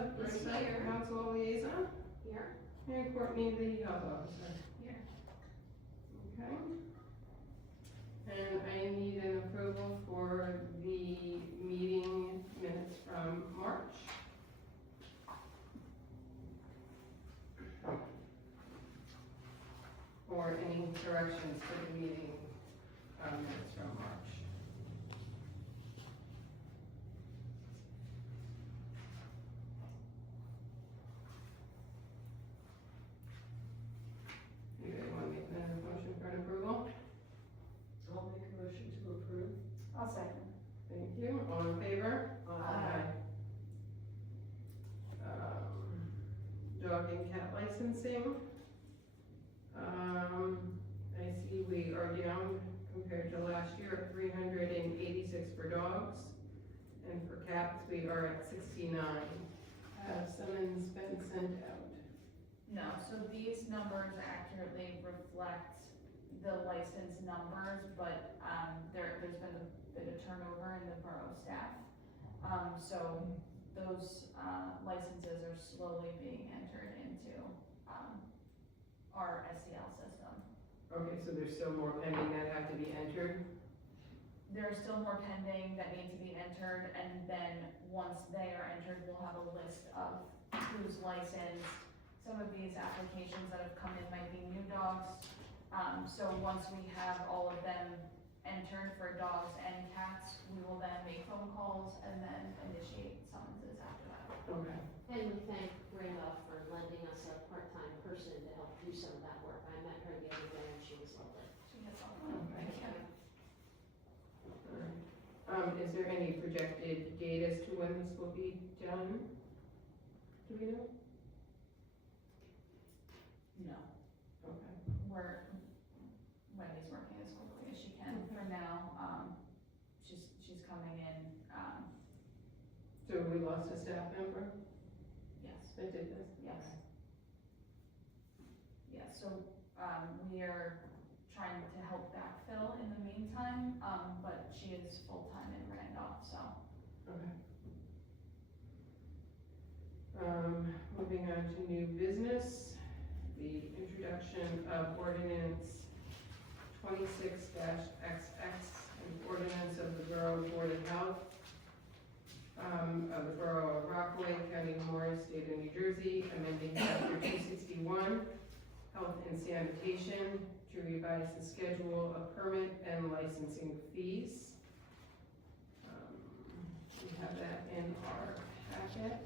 Lisa, Is Brenda, here. council liaison, Here. and Courtney, the health officer. Here. Okay. And I need an approval for the meeting minutes from March. Or any corrections to the meeting minutes from March. Anybody want to make a motion for an approval? I'll make a motion to approve. I'll second. Thank you, all in favor? Aye. Dog and cat licensing. I see we are down compared to last year at 386 for dogs. And for cats, we are at 69. Have summons been sent out? No, so these numbers accurately reflect the license numbers, but, there's been a bit of turnover in the borough staff. So those, licenses are slowly being entered into, our SCL system. Okay, so there's still more pending that have to be entered? There are still more pending that need to be entered, and then once they are entered, we'll have a list of who's licensed. Some of these applications that have come in might be new dogs. So once we have all of them entered for dogs and cats, we will then make phone calls and then initiate summonses after that. Okay. And we thank Brenda for lending us a part-time person to help do some of that work. I met her the other day and she was lovely. She has all Okay. Yeah. Is there any projected date as to when this will be done? Do we know? No, Okay. Wendy's working as quickly as she can for now. She's coming in, So we lost a staff member yes, that did this? yes. Yeah, so, we are trying to help backfill in the meantime, but she is full-time in Randolph, so. Okay. Moving on to new business, the introduction of ordinance 26-XX, an ordinance of the Borough Board of Health of the Borough of Rockaway, County of Morris, State of New Jersey, amending chapter 261, Health and Sanitation, to revise the schedule of permit and licensing fees. We have that in our packet.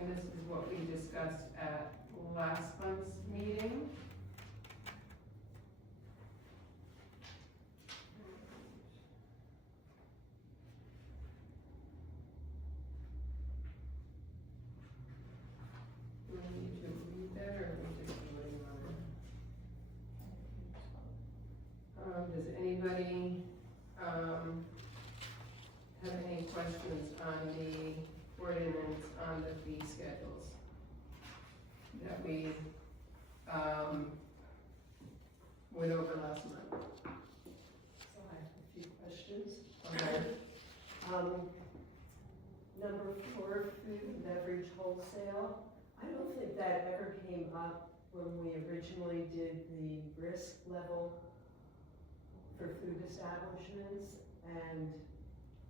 And this is what we discussed at last month's meeting. Do we need to read that, or are we just voting on it? Does anybody, have any questions on the ordinance on the fee schedules that we, went over last month? So I have a few questions. Okay. Number 4, food and beverage wholesale. I don't think that ever came up when we originally did the risk level for food establishments, and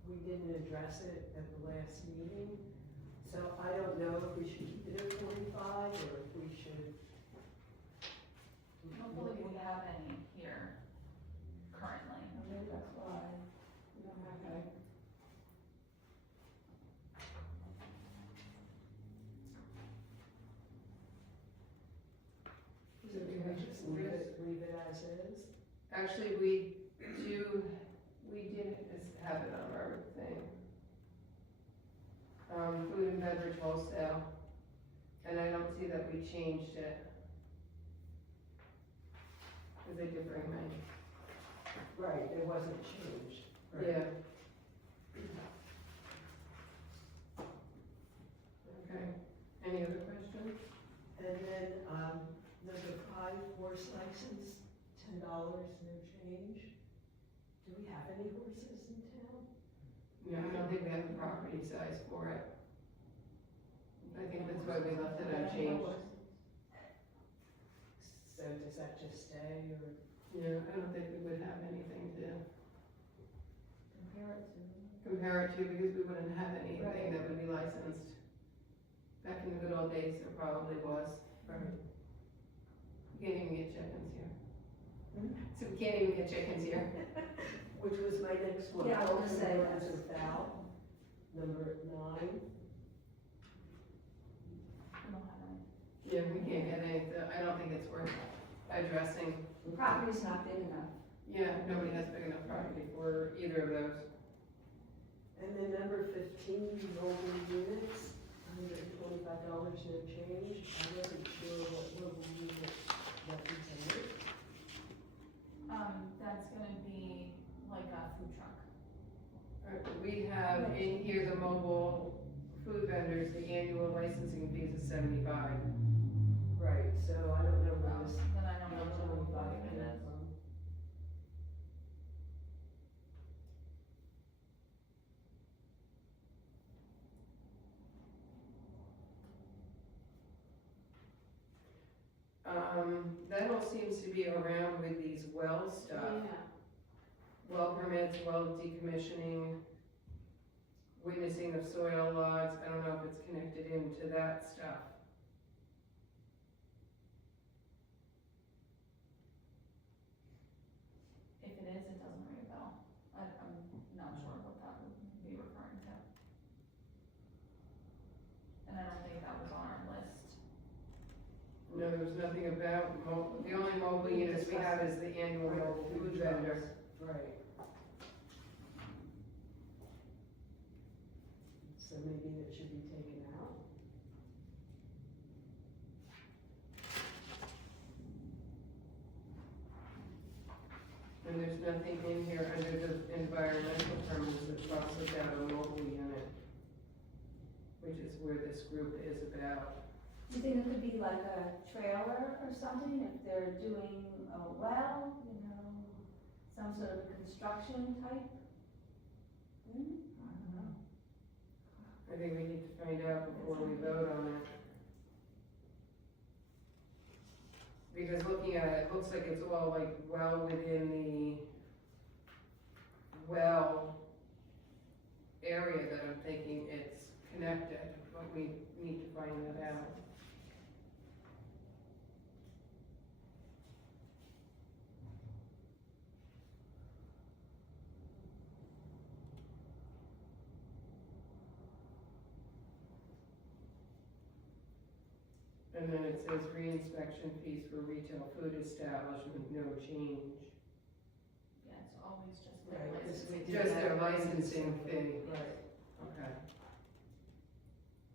we didn't address it at the last meeting. So I don't know if we should keep it at 45 or if we should. I don't believe we have any here currently. Okay, that's why. Okay. So can we just leave it as is? Actually, we did have it on our thing. Food and beverage wholesale, and I don't see that we changed it. Is it different, right? Right, it wasn't changed. Right. Yeah. Okay, any other questions? And then, number 5, horse license, $10, no change. Do we have any horses in town? No, I don't think we have the property size for it. I think that's why we left it unchanged. So does that just stay, or? Yeah, I don't think we would have anything to Compare it to. compare it to, because we wouldn't have anything Right. that would be licensed. Back in the good old days, there probably was. Right. You can't even get chickens here. Hmm? So we can't even get chickens here. Which was my next one. Yeah, I was gonna say, As a foul, number 9. We don't have any. Yeah, we can't get any, I don't think it's worth addressing. The property's not big enough. Yeah, nobody has big enough property for either of those. And then number 15, mobile units, $125 no change. I wasn't sure what mobile unit represented. That's gonna be like a food truck. We have in here the mobile food vendors, the annual licensing fees is $75. Right, so I don't know where Well, this then I don't know what 125 it came is. from. That all seems to be around with these well stuff. Yeah. Well permits, well decommissioning, witnessing of soil logs, I don't know if it's connected into that stuff. If it is, it doesn't ring a bell. I'm not sure what that would be referring to. And I don't think that was on our list. No, there's nothing about, the only mobile units we have is the annual mobile food vendor. Right. So maybe that should be taken out. And there's nothing in here under the environmental permits that talks about a mobile unit, which is where this group is about. Do you think it could be like a trailer or something, if they're doing a well, you know, some sort of construction type? I don't know. I think we need to find out before we vote on it. Because looking at it, it looks like it's all like well within the well area that I'm thinking it's connected, but we need to find that out. And then it says reinspection fees for retail food establishment, no change. Yeah, it's always just their Right, 'cause we licensing. did Just have their a licensing fee. Right. Okay.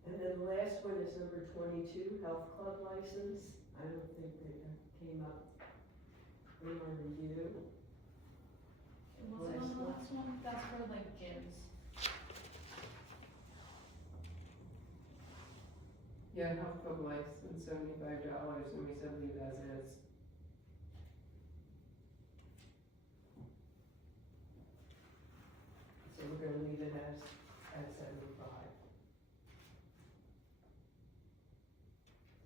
And then the last one is number 22, health club license. I don't think that came up in our review. Was it on the last one? That's for like gyms. Yeah, health club license, $75, and we said leave as is. So we're gonna leave it as at 75.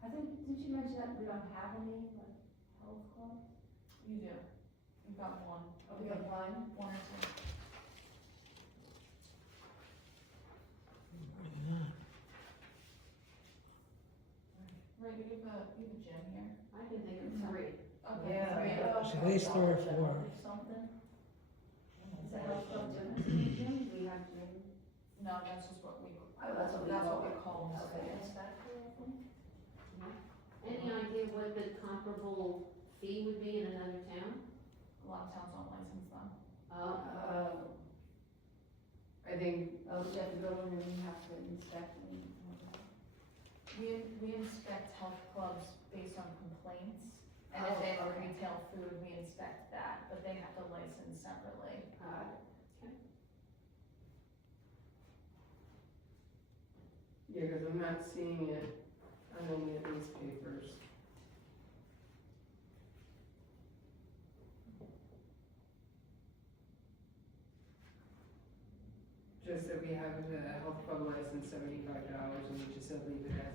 I think, didn't you mention that we don't have any, like, health clubs? You do. You've got one. Oh, we got one? One or two. Right, you have a gym here. I can think of 3. Okay. Yeah. three. At least 3 or 4. Or something? Is that health club gym, gym, we have gym? No, that's just what we, Oh, that's what we that's call what we it. call them. Okay. Any idea what the comparable fee would be in another town? A lot of towns don't license them. I think, Oh, you have to go in and you have to inspect and. We inspect health clubs based on complaints, and if they have okay. retail food, we inspect that, but they have to license separately. yeah, because I'm not seeing it on any of these papers. Just that we have the health club license $75, and we just said leave it as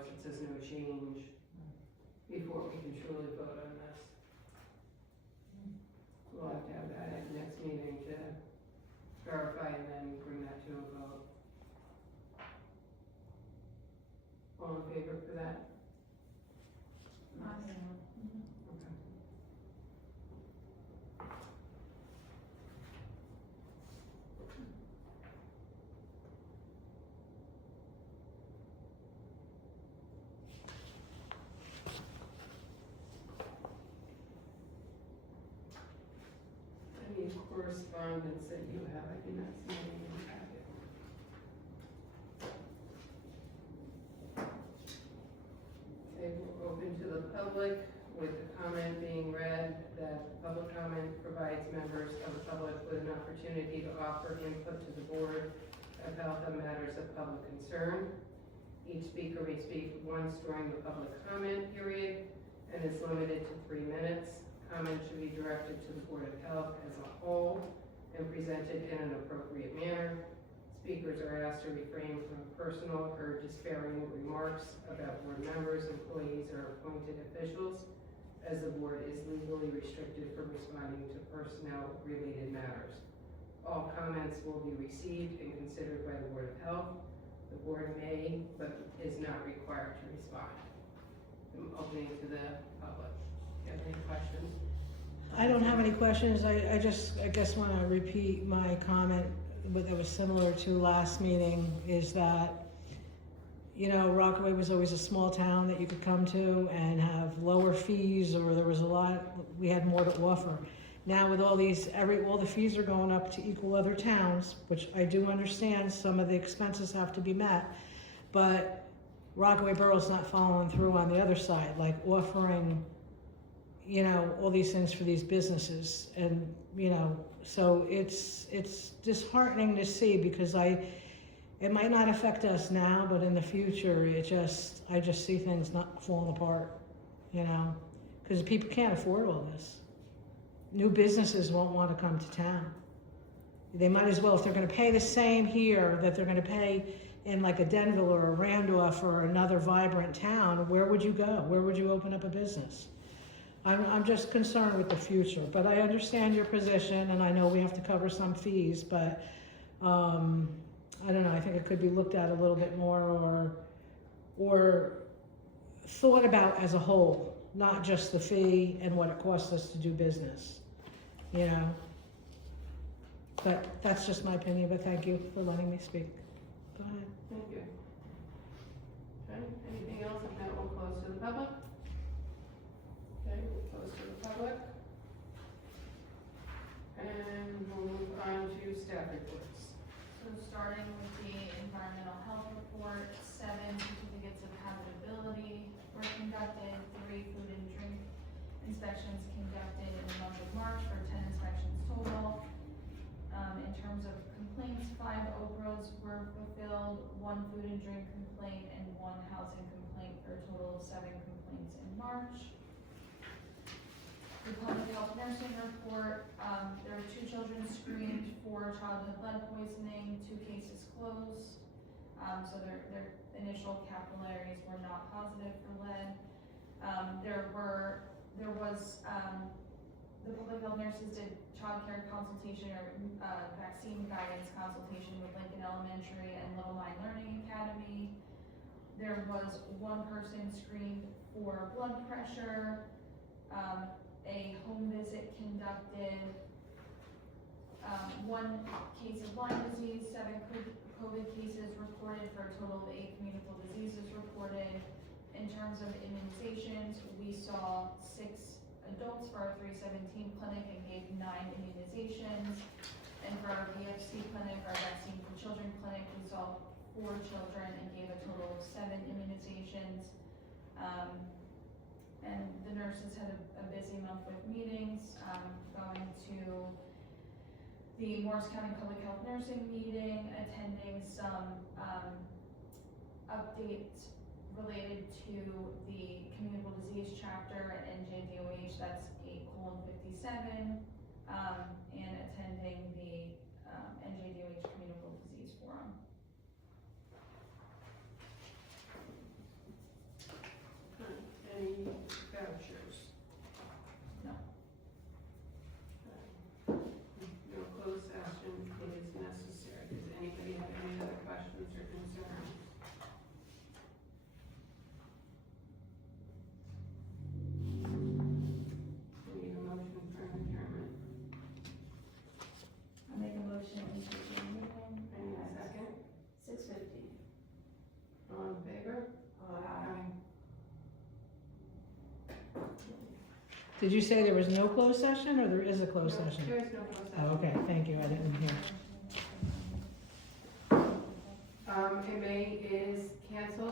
else, it says no change before we can truly vote on this. We'll have to have that at the next meeting to verify and then bring that to a vote. All in favor for that? Okay. Any correspondence that you have, I do not see any in the packet. Okay, we'll open to the public with the comment being read that public comment provides members of the public with an opportunity to offer input to the Board of Health on matters of public concern. Each speaker may speak once during the public comment period and is limited to 3 minutes. Comments should be directed to the Board of Health as a whole and presented in an appropriate manner. Speakers are asked to refrain from personal or disparaging remarks about board members, employees, or appointed officials, as the board is legally restricted from responding to personnel-related matters. All comments will be received and considered by the Board of Health. The board may, but is not required to respond. I'm opening to the public. Do you have any questions? I don't have any questions. I guess want to repeat my comment, but that was similar to last meeting, is that, you know, Rockaway was always a small town that you could come to and have lower fees, or there was a lot, we had more to offer. Now with all these, all the fees are going up to equal other towns, which I do understand some of the expenses have to be met, but Rockaway Borough's not following through on the other side, like offering, you know, all these things for these businesses. And, you know, so it's disheartening to see, because it might not affect us now, but in the future, I just see things not falling apart, you know, because people can't afford all this. New businesses won't want to come to town. They might as well, if they're going to pay the same here that they're going to pay in like a Denville or a Randolph or another vibrant town, where would you go? Where would you open up a business? I'm just concerned with the future, but I understand your position, and I know we have to cover some fees, but I don't know, I think it could be looked at a little bit more, or thought about as a whole, not just the fee and what it costs us to do business, you know? But that's just my opinion, but thank you for letting me speak. Go ahead. Thank you. Okay, anything else? If not, we'll close to the public. Okay, we'll close to the public. And we'll move on to staff reports. So starting with the environmental health report, 7 certificates of habitability were conducted, 3 food and drink inspections conducted in the month of March for 10 inspections total. In terms of complaints, 5 OPRAs were fulfilled, 1 food and drink complaint, and 1 housing complaint, for a total of 7 complaints in March. The public health nursing report, there were 2 children screened for childhood lead poisoning, 2 cases closed. So their initial capillaries were not positive for lead. The public health nurses did child care consultation or vaccine guidance consultation with Lincoln Elementary and Little Mine Learning Academy. There was 1 person screened for blood pressure, a home visit conducted, 1 case of Lyme disease, 7 COVID cases reported, for a total of 8 communicable diseases reported. In terms of immunizations, we saw 6 adults for our 317 clinic and gave 9 immunizations. And for our VFC clinic, our Vaccine for Children clinic, we saw 4 children and gave a total of 7 immunizations. And the nurses had a busy month with meetings, going to the Morris County Public Health Nursing meeting, attending some updates related to the communicable disease chapter at NJDOH, that's 8:57, and attending the NJDOH communicable disease forum. Did you say there was no closed session, or there is a closed No, session? there is no closed Oh, session. okay, thank you, I didn't hear. MA is canceled.